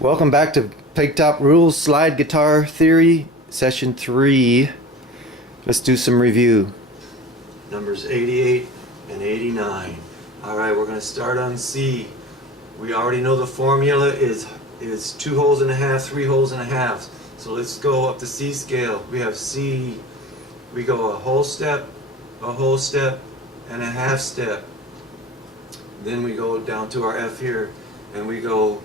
Welcome back to Pegtop Rules Slide Guitar Theory, Session 3. Let's do some review. Numbers 88 and 89. Alright, we're going to start on C. We already know the formula is 2 holes and a half, 3 holes and a half. So let's go up the C scale. We have C. We go a whole step, and a half step. Then we go down to our F here, and we go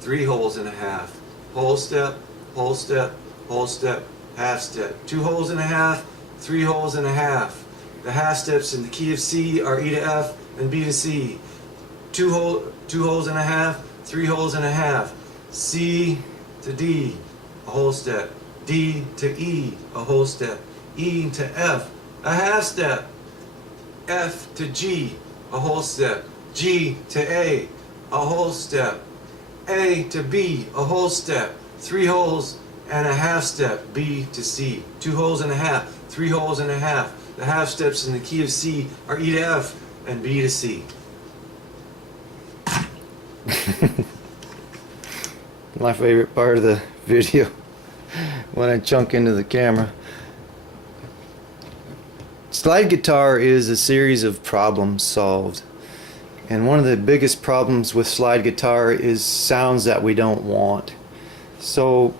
3 holes and a half. Whole step, whole step, whole step, half step. 2 holes and a half, 3 holes and a half. The half steps in the key of C are E to F and B to C. 2 holes and a half, 3 holes and a half. C to D, a whole step. D to E, a whole step. E to F, a half step. F to G, a whole step. G to A, a whole step. A to B, a whole step. 3 holes and a half step. B to C, 2 holes and a half, 3 holes and a half. The half steps in the key of C are E to F and B to C. My favorite part of the video, when I chunk into the camera. Slide guitar is a series of problems solved. And one of the biggest problems with slide guitar is sounds that we don't want. So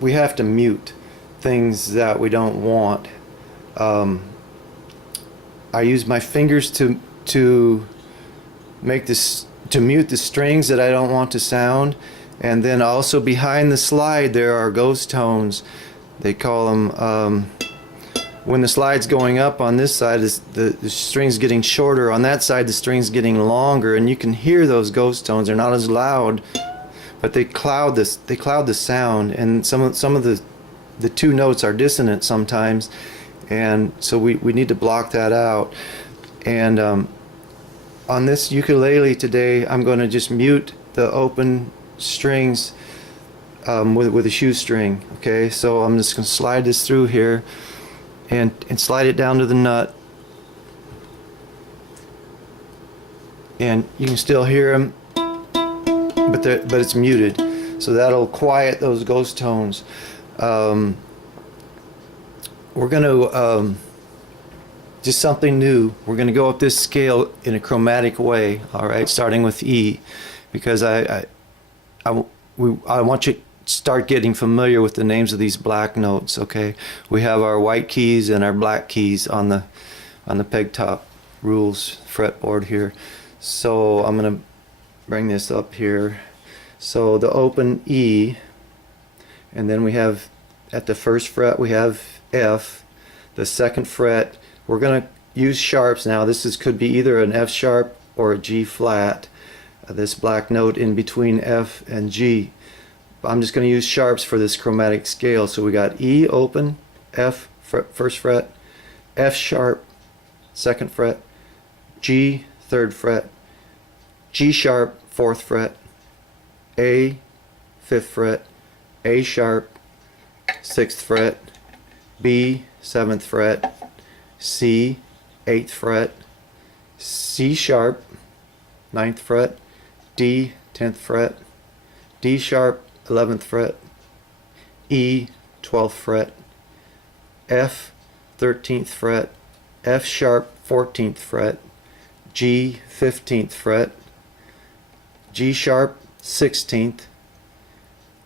we have to mute things that we don't want. I use my fingers to make this, to mute the strings that I don't want to sound. And then also behind the slide there are ghost tones. They call them when the slide's going up on this side, the string's getting shorter. On that side, the string's getting longer, and you can hear those ghost tones. They're not as loud, but they cloud this. They cloud the sound, and some of the 2 notes are dissonant sometimes, and so we need to block that out. And on this ukulele today, I'm going to just mute the open strings with a shoestring. Okay, so I'm just going to slide this through here. And slide it down to the nut, and you can still hear them, but it's muted, so that'll quiet those ghost tones. We're going to just something new. We're going to go up this scale in a chromatic way. All right, starting with E, because I want you start getting familiar with the names of these black notes. Okay, we have our white keys and our black keys on the Pegtop Rules fretboard here. So I'm gonna bring this up here. So the open E, and then we have at the first fret we have F. The second fret we're gonna use sharps now. This could be either an F sharp or a G flat. This black note in between F and G. I'm just going to use sharps for this chromatic scale. So we got E open, F first fret, F sharp second fret, G third fret, G sharp fourth fret, A fifth fret, A sharp sixth fret, B seventh fret, C eighth fret, C sharp ninth fret, D 10th fret, D sharp 11th fret, E 12th fret, F 13th fret, F sharp 14th fret, G 15th fret, G sharp 16th,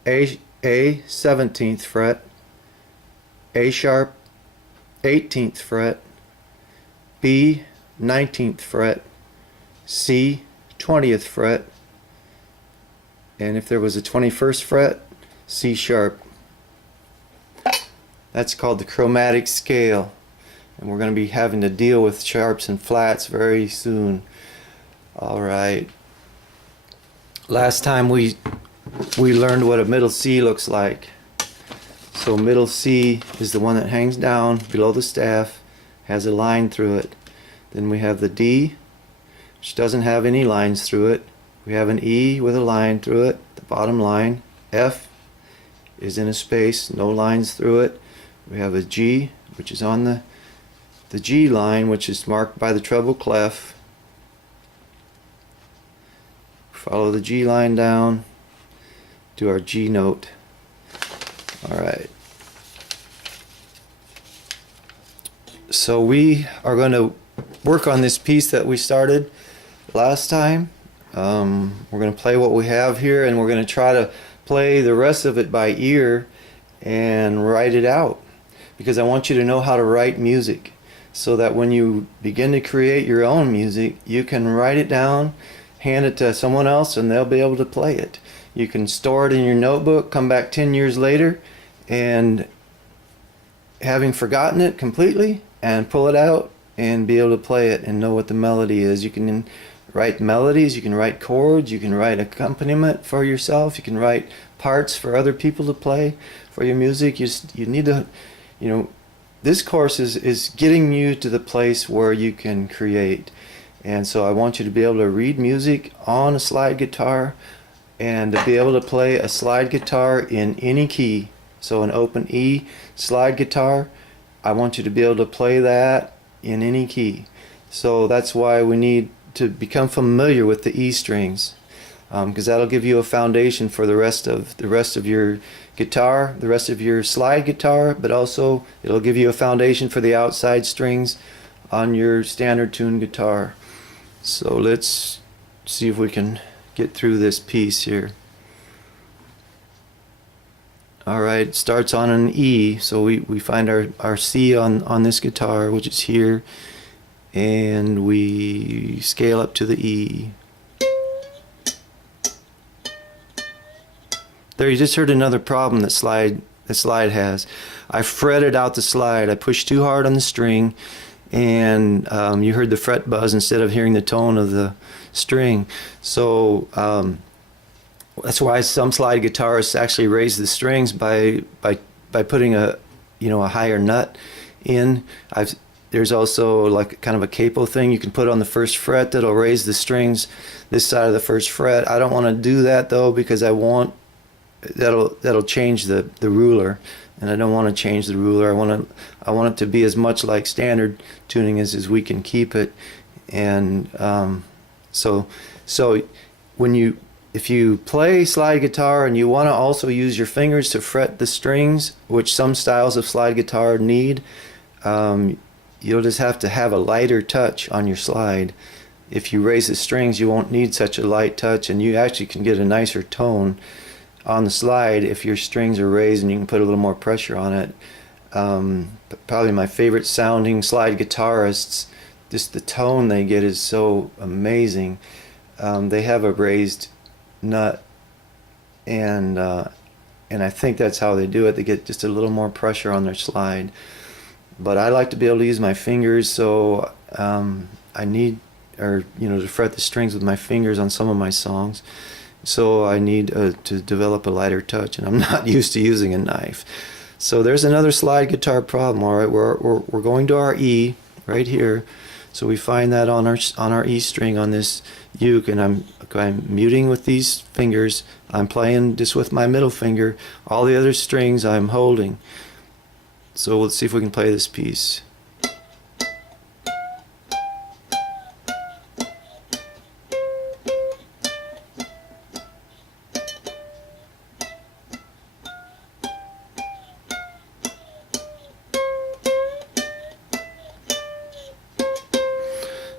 A 17th fret, A sharp 18th fret, B 19th fret, C 20th fret, and if there was a 21st fret, C sharp. That's called the chromatic scale, and we're going to be having to deal with sharps and flats very soon. Alright, last time we learned what a middle C looks like. So middle C is the one that hangs down below the staff, has a line through it. Then we have the D, which doesn't have any lines through it. We have an E with a line through it, the bottom line. F is in a space, no lines through it. We have a G, which is on the G line, which is marked by the treble clef. Follow the G line down. do our G note. All right. So we are going to work on this piece that we started last time. We're going to play what we have here, and we're going to try to play the rest of it by ear and write it out, because I want you to know how to write music, so that when you begin to create your own music, you can write it down, hand it to someone else, and they'll be able to play it. You can store it in your notebook, come back 10 years later, and having forgotten it completely, and pull it out and be able to play it and know what the melody is. You can write melodies, you can write chords, you can write accompaniment for yourself, you can write parts for other people to play for your music. You need to, this course is getting you to the place where you can create. And so I want you to be able to read music on a slide guitar, and to be able to play a slide guitar in any key. So an open E slide guitar, I want you to be able to play that in any key. So that's why we need to become familiar with the E strings, because that'll give you a foundation for the rest of your guitar, the rest of your slide guitar, but also it'll give you a foundation for the outside strings on your standard tune guitar. So let's see if we can get through this piece here. Alright, it starts on an E, so we find our C on this guitar, which is here, and we scale up to the E. There, you just heard another problem that the slide has. I fretted out the slide. I pushed too hard on the string, and you heard the fret buzz instead of hearing the tone of the string. So that's why some slide guitarists actually raise the strings by putting a higher nut in. There's also like kind of a capo thing you can put on the first fret that'll raise the strings this side of the first fret. I don't want to do that though, because that'll change the ruler, and I don't want to change the ruler. I want it to be as much like standard tuning as we can keep it. And so if you play slide guitar and you want to also use your fingers to fret the strings, which some styles of slide guitar need, you'll just have to have a lighter touch on your slide. If you raise the strings, you won't need such a light touch, and you actually can get a nicer tone on the slide if your strings are raised and you can put a little more pressure on it. Probably my favorite sounding slide guitarists, just the tone they get is so amazing. They have a raised nut, and I think that's how they do it. They get just a little more pressure on their slide. But I like to be able to use my fingers, so I need, to fret the strings with my fingers on some of my songs. So I need to develop a lighter touch, and I'm not used to using a knife. So there's another slide guitar problem. All right, we're going to our E right here. So we find that on our E string on this uke, and I'm muting with these fingers. I'm playing just with my middle finger. All the other strings I'm holding. So let's see if we can play this piece.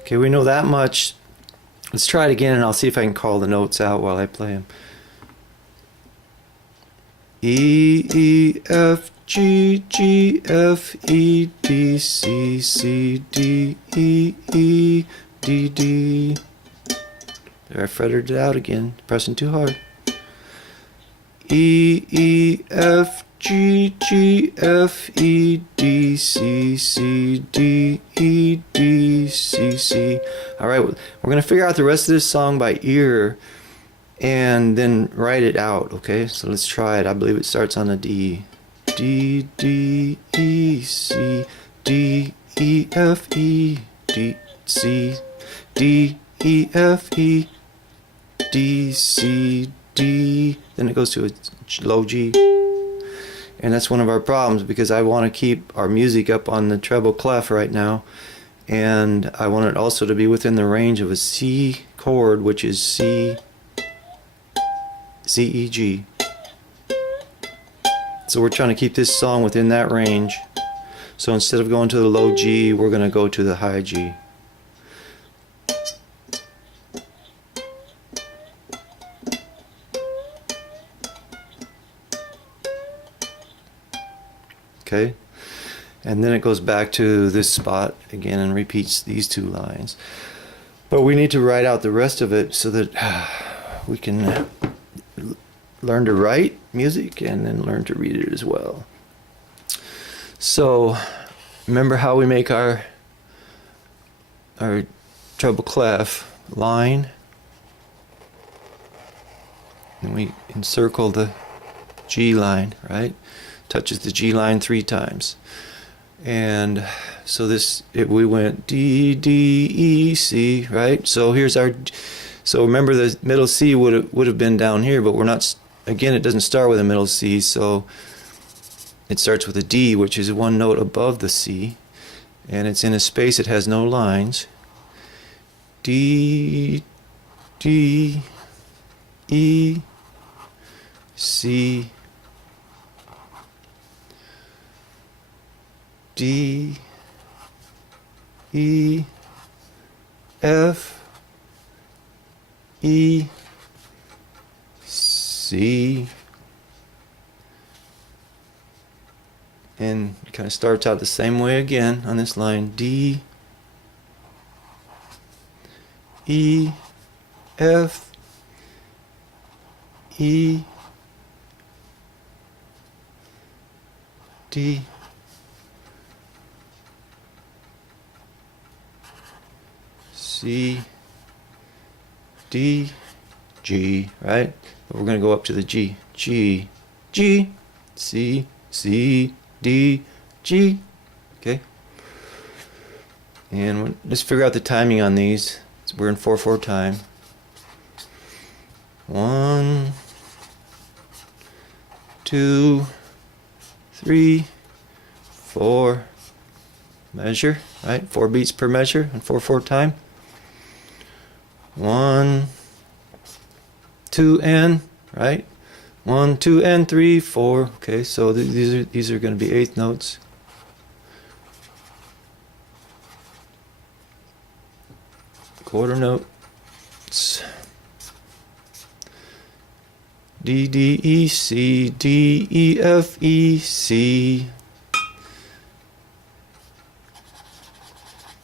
Okay, we know that much. Let's try it again, and I'll see if I can call the notes out while I play them. E, E, F, G, G, F, E, D, C, C, D, E, E, D, D. There, I fretted it out again, pressing too hard. E, E, F, G, G, F, E, D, C, C, D, E, D, C, C. Alright, we're going to figure out the rest of this song by ear and then write it out, okay? So let's try it. I believe it starts on a D. D, D, E, C, D, E, F, E, D, C, D, E, F, E, D, C, D. Then it goes to a low G. And that's one of our problems, because I want to keep our music up on the treble clef right now, and I want it also to be within the range of a C chord, which is C, C, E, G. So we're trying to keep this song within that range. So instead of going to the low G, we're going to go to the high G. Okay, and then it goes back to this spot again and repeats these two lines. But we need to write out the rest of it so that we can learn to write music and then learn to read it as well. So remember how we make our treble clef line, and we encircle the G line, right? Touches the G line 3 times. And so we went D, D, E, C, right? So here's our, so remember the middle C would have been down here, but we're not, again, it doesn't start with a middle C, so it starts with a D, which is 1 note above the C, and it's in a space, it has no lines. D, D, E, C, D, E, F, E, C, and it kind of starts out the same way again on this line. D, E, F, E, D, C, D, G, right? But we're going to go up to the G. G, G, C, C, D, G. Okay? And let's figure out the timing on these. So we're in 4/4 time. 1, 2, 3, 4. Measure, right? 4 beats per measure in 4/4 time. 1, 2, and, right? 1, 2, and 3, 4. Okay, so these are going to be 8th notes. Quarter notes. D, D, E, C, D, E, F, E, C,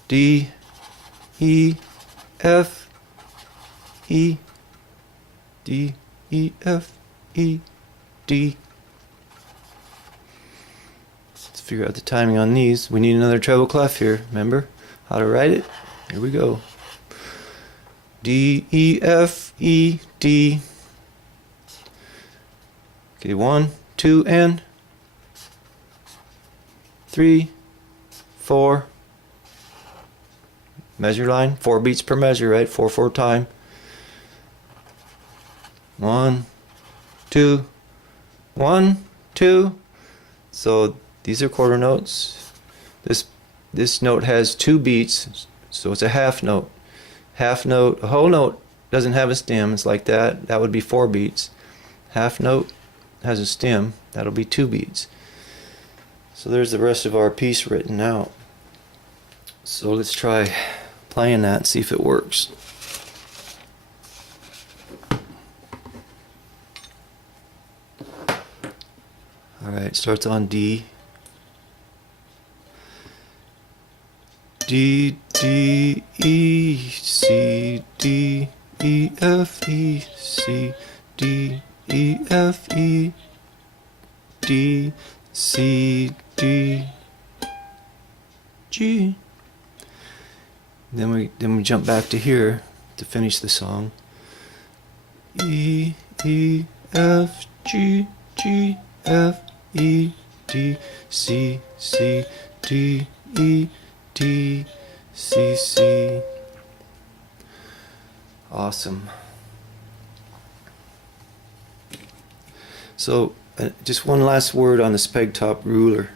D, E, F, E, D, E, F, E, D. Let's figure out the timing on these. We need another treble clef here. Remember how to write it? Here we go. D, E, F, E, D. Okay, 1, 2, and 3, 4. Measure line, 4 beats per measure, right? 4/4 time. 1, 2, 1, 2. So these are quarter notes. This note has 2 beats, so it's a half note. Half note, a whole note doesn't have a stem. It's like that. That would be 4 beats. Half note has a stem. That'll be 2 beats. So there's the rest of our piece written out. So let's try playing that and see if it works. Alright, starts on D. D, D, E, C, D, E, F, E, C, D, E, F, E, D, C, D, G. Then we jump back to here to finish the song. E, E, F, G, G, F, E, D, C, C, D, E, D, C, C. Awesome. So just one last word on this Pegtop ruler.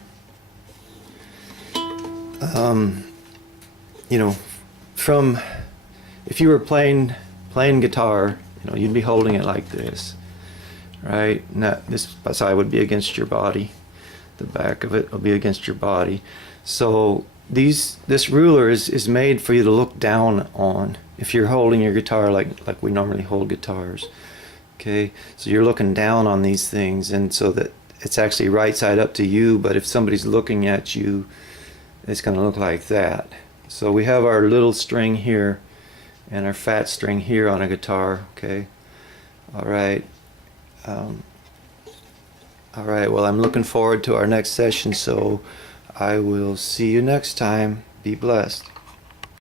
You know, if you were playing guitar, you know, you'd be holding it like this, right? Not, this side would be against your body. The back of it will be against your body. So this ruler is made for you to look down on if you're holding your guitar like we normally hold guitars. Okay, so you're looking down on these things, and so that it's actually right side up to you, but if somebody's looking at you, it's going to look like that. So we have our little string here and our fat string here on a guitar. Okay, all right. All right, well, I'm looking forward to our next session, so I will see you next time. Be blessed.